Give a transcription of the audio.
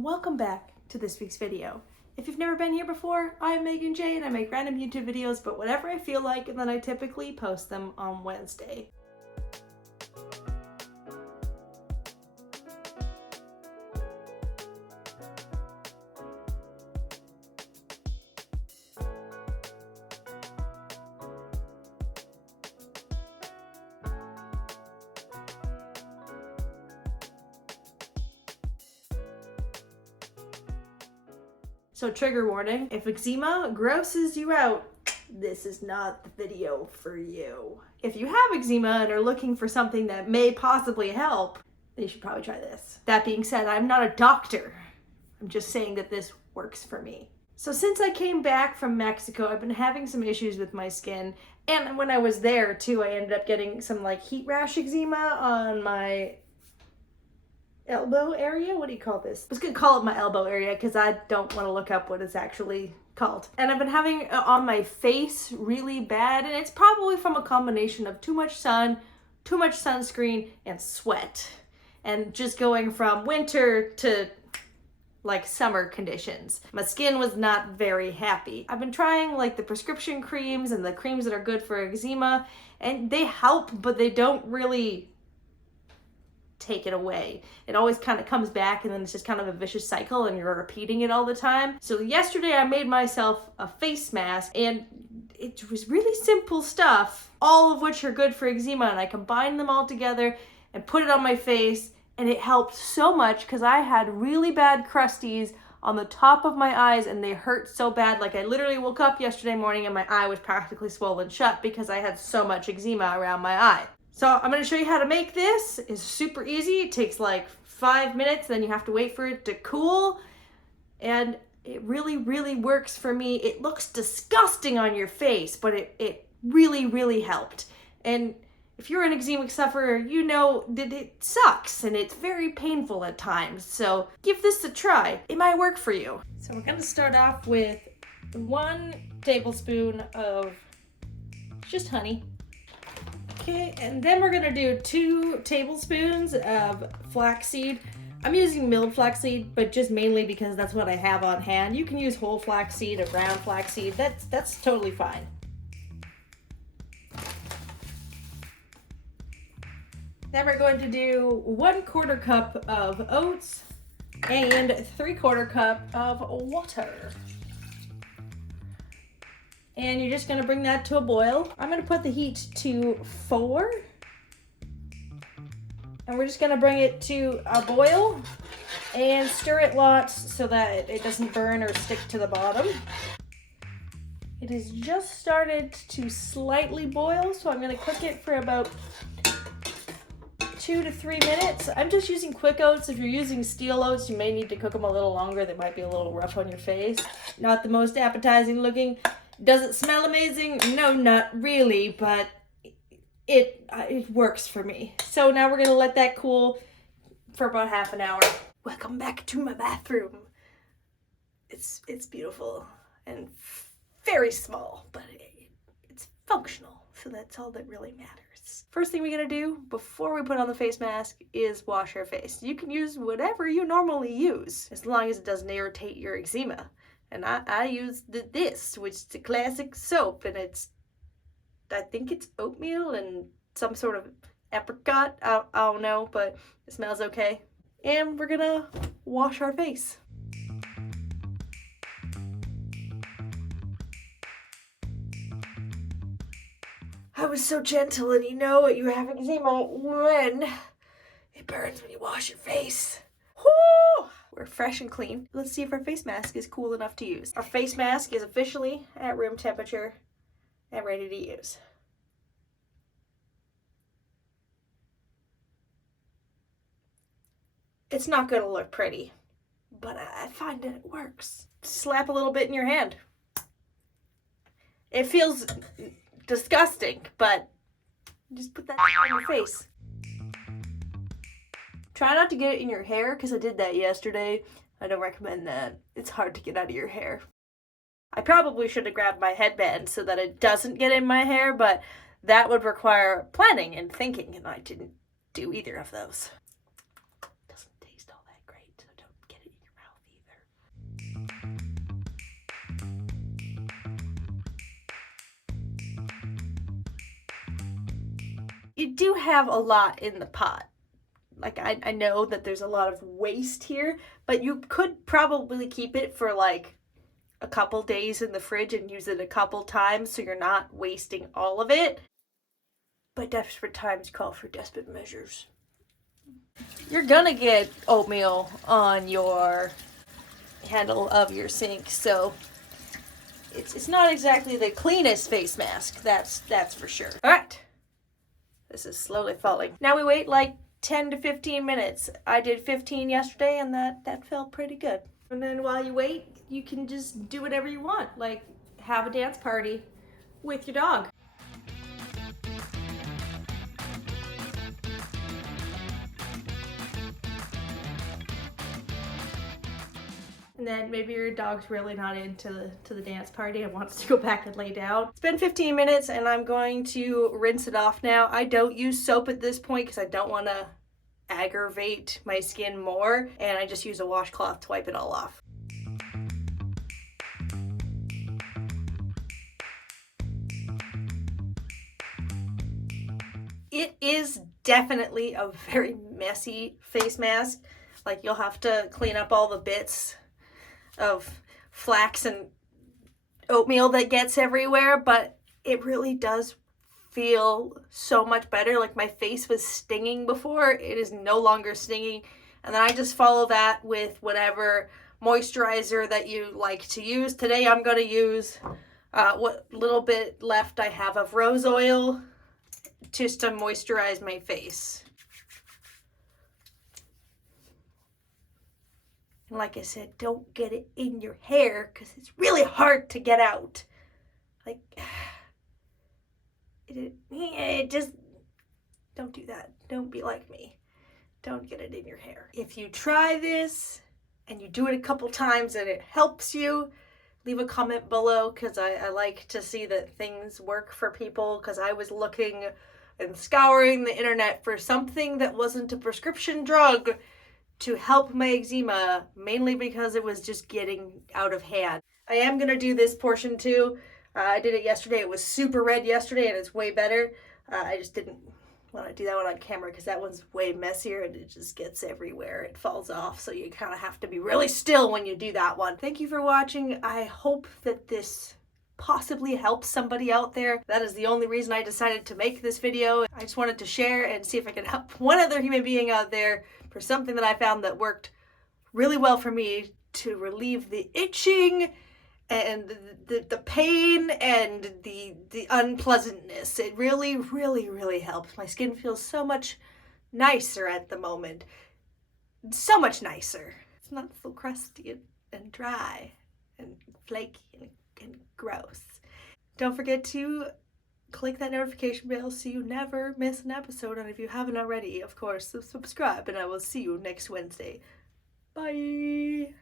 and welcome back to this week's video. If you've never been here before, I'm Megan J and I make random YouTube videos, but whatever I feel like, and then I typically post them on Wednesday. So trigger warning, if eczema grosses you out, this is not the video for you. If you have eczema and are looking for something that may possibly help, then you should probably try this. That being said, I'm not a doctor. I'm just saying that this works for me. So since I came back from Mexico, I've been having some issues with my skin. And when I was there too, I ended up getting some like heat rash eczema on my elbow area. What do you call this? I was gonna call it my elbow area because I don't want to look up what it's actually called. And I've been having it on my face really bad, and it's probably from a combination of too much sun, too much sunscreen, and sweat. And just going from winter to like summer conditions. My skin was not very happy. I've been trying like the prescription creams and the creams that are good for eczema, and they help, but they don't really take it away. It always kind of comes back, and then it's just kind of a vicious cycle and you're repeating it all the time. So yesterday I made myself a face mask, and it was really simple stuff, all of which are good for eczema, and I combined them all together and put it on my face, and it helped so much because I had really bad crusties on the top of my eyes and they hurt so bad. Like I literally woke up yesterday morning and my eye was practically swollen shut because I had so much eczema around my eye. So I'm going to show you how to make this. It's super easy. It takes like 5 minutes, then you have to wait for it to cool. And it really, really works for me. It looks disgusting on your face, but it really, really helped. And if you're an eczema sufferer, you know that it sucks and it's very painful at times. So give this a try. It might work for you. So we're going to start off with 1 tablespoon of just honey. Okay, and then we're gonna do 2 tablespoons of flaxseed. I'm using milled flaxseed, but just mainly because that's what I have on hand. You can use whole flaxseed or brown flaxseed. That's totally fine. Then we're going to do 1/4 cup of oats and 3/4 cup of water. And you're just gonna bring that to a boil. I'm gonna put the heat to 4. And we're just gonna bring it to a boil and stir it lots so that it doesn't burn or stick to the bottom. It has just started to slightly boil, so I'm gonna cook it for about 2 to 3 minutes. I'm just using quick oats. If you're using steel oats, you may need to cook them a little longer. They might be a little rough on your face. Not the most appetizing looking. Does it smell amazing? No, not really, but it works for me. So now we're gonna let that cool for about half an hour. Welcome back to my bathroom. It's beautiful and very small, but it's functional, so that's all that really matters. First thing we gotta do before we put on the face mask is wash our face. You can use whatever you normally use, as long as it doesn't irritate your eczema. And I use this, which is a classic soap, and I think it's oatmeal and some sort of apricot. I don't know, but it smells okay. And we're gonna wash our face. I was so gentle, and you know you have eczema when it burns when you wash your face. Whoo! We're fresh and clean. Let's see if our face mask is cool enough to use. Our face mask is officially at room temperature and ready to use. It's not gonna look pretty, but I find that it works. Slap a little bit in your hand. It feels disgusting, but just put that on your face. Try not to get it in your hair, because I did that yesterday. I don't recommend that. It's hard to get out of your hair. I probably should have grabbed my headband so that it doesn't get in my hair, but that would require planning and thinking, and I didn't do either of those. It doesn't taste all that great, so don't get it in your mouth. you do have a lot in the pot. Like, I know that there's a lot of waste here, but you could probably keep it for like a couple days in the fridge and use it a couple times so you're not wasting all of it. But desperate times call for desperate measures. You're gonna get oatmeal on your handle of your sink, so it's not exactly the cleanest face mask, that's for sure. All right, this is slowly falling. Now we wait like 10 to 15 minutes. I did 15 yesterday and that felt pretty good. And then while you wait, you can just do whatever you want, like have a dance party with your dog. And then maybe your dog's really not into the dance party and wants to go back and lay down. It's been 15 minutes and I'm going to rinse it off now. I don't use soap at this point because I don't want to aggravate my skin more, and I just use a washcloth to wipe it all off. It is definitely a very messy face mask. Like, you'll have to clean up all the bits of flax and oatmeal that gets everywhere, but it really does feel so much better. Like, my face was stinging before, it is no longer stinging. And then I just follow that with whatever moisturizer that you like to use. Today I'm going to use what little bit left I have of rose oil just to moisturize my face. And like I said, don't get it in your hair because it's really hard to get out. Like, it just, don't do that. Don't be like me. Don't get it in your hair. If you try this and you do it a couple times and it helps you, leave a comment below because I like to see that things work for people, because I was looking and scouring the internet for something that wasn't a prescription drug to help my eczema, mainly because it was just getting out of hand. I am going to do this portion too. I did it yesterday. It was super red yesterday and it's way better. I just didn't want to do that one on camera because that one's way messier and it just gets everywhere. It falls off, so you kind of have to be really still when you do that one. Thank you for watching. I hope that this possibly helps somebody out there. That is the only reason I decided to make this video. I just wanted to share and see if I can help one other human being out there for something that I found that worked really well for me to relieve the itching and the pain and the unpleasantness. It really, really, really helps. My skin feels so much nicer at the moment. So much nicer. It's not so crusty and dry and flaky and gross. Don't forget to click that notification bell so you never miss an episode. And if you haven't already, of course, subscribe, and I will see you next Wednesday. Bye.